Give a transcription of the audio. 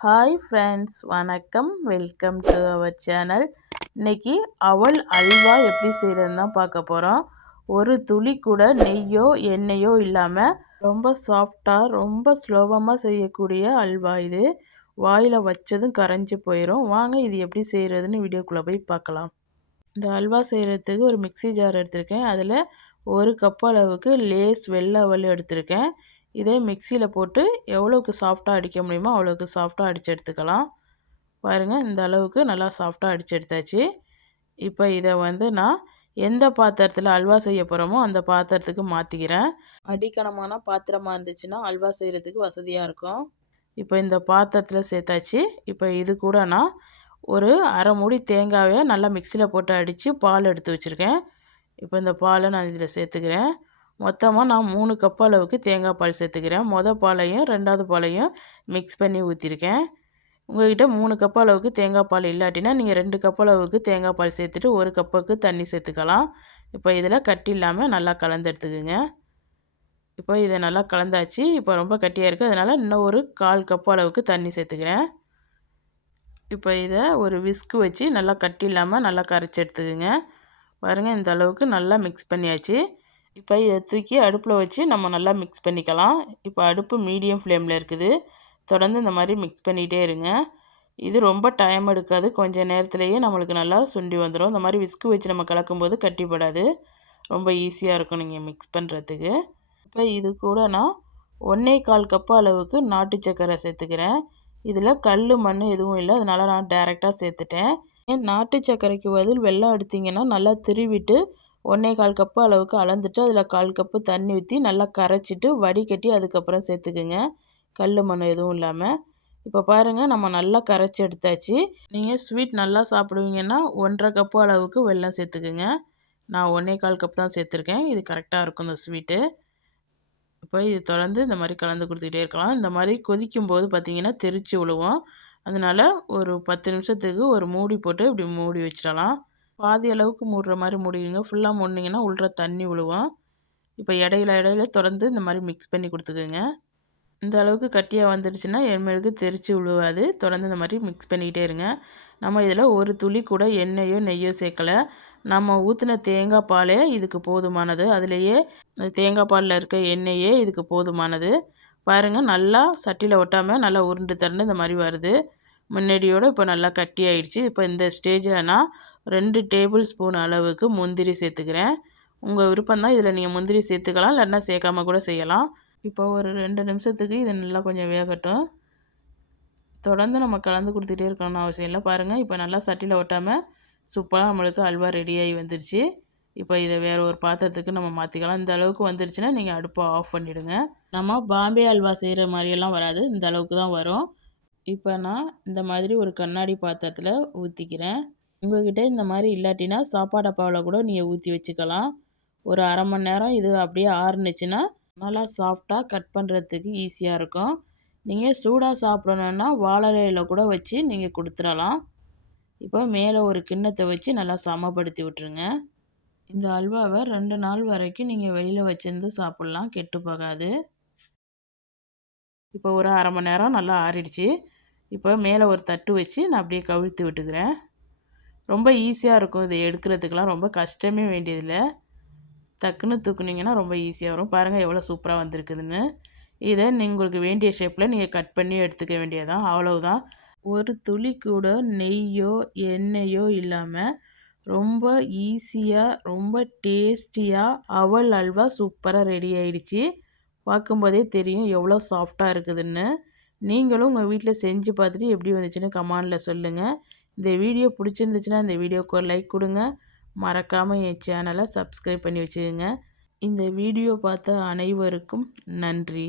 Hi friends வணக்கம். Welcome to our channel இன்றைக்கி அவள் அல்வா எப்படி செய்கிறதுன்னு தான் பார்க்க போகிறோம் ஒரு துளி கூட நெய்யோ எண்ணெயோ இல்லாமல் ரொம்ப சாஃப்டாக ரொம்ப ஸ்லோபமாக செய்யக்கூடிய அல்வா இது. வாயில் வச்சதும் கரைஞ்சி போயிடும் வாங்க இது எப்படி செய்கிறதுன்னு வீடியோக்குள்ளே போய் பார்க்கலாம். இந்த அல்வா செய்கிறதுக்கு ஒரு மிக்சி ஜார் எடுத்திருக்கேன். அதில் ஒரு கப் அளவுக்கு லேஸ் வெள்ளை அவல் எடுத்திருக்கேன். இதே மிக்சியில் போட்டு எவ்வளோக்கு சாஃப்டாக அடிக்க முடியுமோ அவ்வளோக்கு சாஃப்டாக அடித்து எடுத்துக்கலாம். பாருங்கள் இந்த அளவுக்கு நல்லா சாஃப்டாக அடித்து எடுத்தாச்சு. இப்போ இதை வந்து நான் எந்த பாத்திரத்தில் அல்வா செய்ய போகிறோமோ அந்த பாத்திரத்துக்கு மாற்றிக்கிறேன் அடிக்கணமான பாத்திரமாக இருந்துச்சுன்னா அல்வா செய்கிறதுக்கு வசதியாக இருக்கும். இப்போ இந்த பாத்திரத்தில் சேர்த்தாச்சு. இப்போ இது கூட நான் ஒரு அரை மூடி தேங்காயை நல்லா மிக்சியில் போட்டு அடித்து பால் எடுத்து வச்சுருக்கேன். இப்போ இந்த பாலை நான் இதில் சேர்த்துக்கிறேன். மொத்தமாக நான் மூணு கப் அளவுக்கு தேங்காய் பால் சேர்த்துக்கிறேன். மொதல் பாலையும் ரெண்டாவது பாலையும் மிக்ஸ் பண்ணி ஊற்றிருக்கேன் உங்கள்கிட்ட மூணு கப் அளவுக்கு தேங்காய் பால் இல்லாட்டினா நீங்கள் ரெண்டு கப் அளவுக்கு தேங்காய் பால் சேர்த்துட்டு ஒரு கப்புக்கு தண்ணி சேர்த்துக்கலாம். இப்போ இதில் கட்டி இல்லாமல் நல்லா கலந்து எடுத்துக்குங்க. இப்போ இதை நல்லா கலந்தாச்சு. இப்போ ரொம்ப கட்டியாக இருக்குது அதனால் இன்னும் ஒரு கால் கப் அளவுக்கு தண்ணி சேர்த்துக்கிறேன். இப்போ இதை ஒரு விஸ்கு வச்சு நல்லா கட்டி இல்லாமல் நல்லா கரைச்சி எடுத்துக்குங்க. பாருங்கள் இந்த அளவுக்கு நல்லா மிக்ஸ் பண்ணியாச்சு. இப்போ இதை தூக்கி அடுப்பில் வச்சு நம்ம நல்லா மிக்ஸ் பண்ணிக்கலாம். இப்போ அடுப்பு மீடியம் ஃப்ளேமில் இருக்குது. தொடர்ந்து இந்த மாதிரி மிக்ஸ் பண்ணிகிட்டே இருங்க. இது ரொம்ப டைம் எடுக்காது. கொஞ்சம் நேரத்துலேயே நம்மளுக்கு நல்லா சுண்டி வந்துடும் இந்த மாதிரி விஸ்கு வச்சு நம்ம கலக்கும்போது கட்டிப்படாது. ரொம்ப ஈஸியாக இருக்கும் நீங்கள் மிக்ஸ் பண்ணுறதுக்கு இப்போ இது கூட நான் ஒன்றே கால் கப்பு அளவுக்கு நாட்டு சக்கரை சேர்த்துக்கிறேன். இதில் கல் மண் எதுவும் இல்லை. அதனால் நான் டேரெக்டாக சேர்த்துட்டேன். ஏன் நாட்டு சர்க்கரைக்கு பதில் வெள்ளம் எடுத்திங்கன்னா நல்லா திருவிட்டு ஒன்றே கால் கப்பு அளவுக்கு அளந்துட்டு அதில் கால் கப்பு தண்ணி ஊற்றி நல்லா கரைச்சிட்டு வடிகட்டி அதுக்கப்புறம் சேர்த்துக்குங்க. கல் மண் எதுவும் இல்லாமல் இப்போ பாருங்கள் நம்ம நல்லா கரைச்சி எடுத்தாச்சு. நீங்கள் ஸ்வீட் நல்லா சாப்பிடுவீங்கன்னா ஒன்றரை கப்பு அளவுக்கு வெல்லம் சேர்த்துக்குங்க. நான் ஒன்றே கால் கப் தான் சேர்த்துருக்கேன். இது கரெக்டாக இருக்கும் இந்த ஸ்வீட்டு. இப்போ இது தொடர்ந்து இந்த மாதிரி கலந்து கொடுத்துக்கிட்டே இருக்கலாம். இந்த மாதிரி கொதிக்கும் போது பார்த்திங்கன்னா தெரித்து விழுவோம் அதனால் ஒரு பத்து நிமிஷத்துக்கு ஒரு மூடி போட்டு இப்படி மூடி வச்சிடலாம். பாதி அளவுக்கு மூடுற மாதிரி மூடிடுங்க. ஃபுல்லாக மூடினீங்கன்னா உள்ள தண்ணி விழுவோம் இப்போ இடையில இடையில தொடர்ந்து இந்த மாதிரி மிக்ஸ் பண்ணி கொடுத்துக்குங்க. இந்த அளவுக்கு கட்டியாக வந்துடுச்சுன்னா எருமைகளுக்கு தெரித்து விழுவாது தொடர்ந்து இந்த மாதிரி மிக்ஸ் பண்ணிக்கிட்டே இருங்க. நம்ம இதில் ஒரு துளி கூட எண்ணெயோ நெய்யோ சேர்க்கலை. நம்ம ஊற்றின தேங்காய் பாலே இதுக்கு போதுமானது. அதுலேயே தேங்காய் பாலில் இருக்க எண்ணெயே இதுக்கு போதுமானது. பாருங்கள் நல்லா சட்டியில் ஒட்டாமல் நல்லா உருண்டு தரணும் இந்த மாதிரி வருது. முன்னாடியோடு இப்போ நல்லா கட்டி ஆயிடுச்சு. இப்போ இந்த ஸ்டேஜில் நான் ரெண்டு டேபிள் ஸ்பூன் அளவுக்கு முந்திரி சேர்த்துக்கிறேன். உங்கள் விருப்பம்தான் இதில் நீங்கள் முந்திரி சேர்த்துக்கலாம் இல்லைன்னா சேர்க்காம கூட செய்யலாம். இப்போ ஒரு ரெண்டு நிமிஷத்துக்கு இது நல்லா கொஞ்சம் வேகட்டும். தொடர்ந்து நம்ம கலந்து கொடுத்துட்டே இருக்கணும்னு அவசியம் இல்லை. பாருங்கள் இப்போ நல்லா சட்டியில் ஒட்டாமல் சூப்பராக நம்மளுக்கு அல்வா ரெடியாகி வந்துருச்சு. இப்போ இதை வேறு ஒரு பாத்திரத்துக்கு நம்ம மாற்றிக்கலாம் இந்த அளவுக்கு வந்துருச்சுன்னா நீங்கள் அடுப்பை ஆஃப் பண்ணிவிடுங்க நம்ம பாம்பே அல்வா செய்கிற மாதிரியெல்லாம் வராது. இந்த அளவுக்கு தான் வரும். இப்போ நான் இந்த மாதிரி ஒரு கண்ணாடி பாத்திரத்தில் ஊற்றிக்கிறேன் உங்கள்கிட்ட இந்த மாதிரி இல்லாட்டினா சாப்பாடு அப்பாவில் கூட நீங்கள் ஊற்றி வச்சுக்கலாம். ஒரு அரை மணி நேரம் இது அப்படியே ஆறுனுச்சுன்னா நல்லா சாஃப்டாக கட் பண்ணுறதுக்கு ஈஸியாக இருக்கும். நீங்கள் சூடாக சாப்பிடணுன்னா வாழலையில் கூட வச்சு நீங்கள் கொடுத்துடலாம். இப்போ மேலே ஒரு கிண்ணத்தை வச்சு நல்லா சமப்படுத்தி விட்ருங்க இந்த அல்வாவை ரெண்டு நாள் வரைக்கும் நீங்கள் வெளியில் வச்சுருந்து சாப்பிட்லாம் கெட்டு போகாது. இப்போ ஒரு அரை மணி நேரம் நல்லா ஆறிடுச்சு. இப்போ மேலே ஒரு தட்டு வச்சு நான் அப்படியே கவிழ்த்து விட்டுக்கிறேன். ரொம்ப ஈஸியாக இருக்கும் இதை எடுக்கிறதுக்கெலாம் ரொம்ப கஷ்டமே வேண்டியதில்லை. டக்குன்னு தூக்குனிங்கன்னா ரொம்ப ஈஸியாக வரும். பாருங்கள் எவ்வளோ சூப்பராக வந்திருக்குதுன்னு. இதை உங்களுக்கு வேண்டிய ஷேப்பில் நீங்கள் கட் பண்ணி எடுத்துக்க வேண்டியதான் அவ்வளவுதான். ஒரு துளி கூட நெய்யோ எண்ணெயோ இல்லாமல் ரொம்ப ஈஸியாக ரொம்ப டேஸ்டியாக அவல் அல்வா சூப்பராக ரெடி ஆயிடுச்சு. பார்க்கும்போதே தெரியும் எவ்வளோ சாஃப்டாக இருக்குதுன்னு. நீங்களும் உங்கள் வீட்டில் செஞ்சு பார்த்துட்டு எப்படி வந்துச்சுன்னு கமாண்டில் சொல்லுங்கள் இந்த வீடியோ பிடிச்சிருந்துச்சுன்னா இந்த வீடியோக்கு ஒரு லைக் கொடுங்க. மறக்காமல் என் சேனலை சப்ஸ்கிரைப் பண்ணி வச்சுக்கோங்க. இந்த வீடியோ பார்த்த அனைவருக்கும் நன்றி.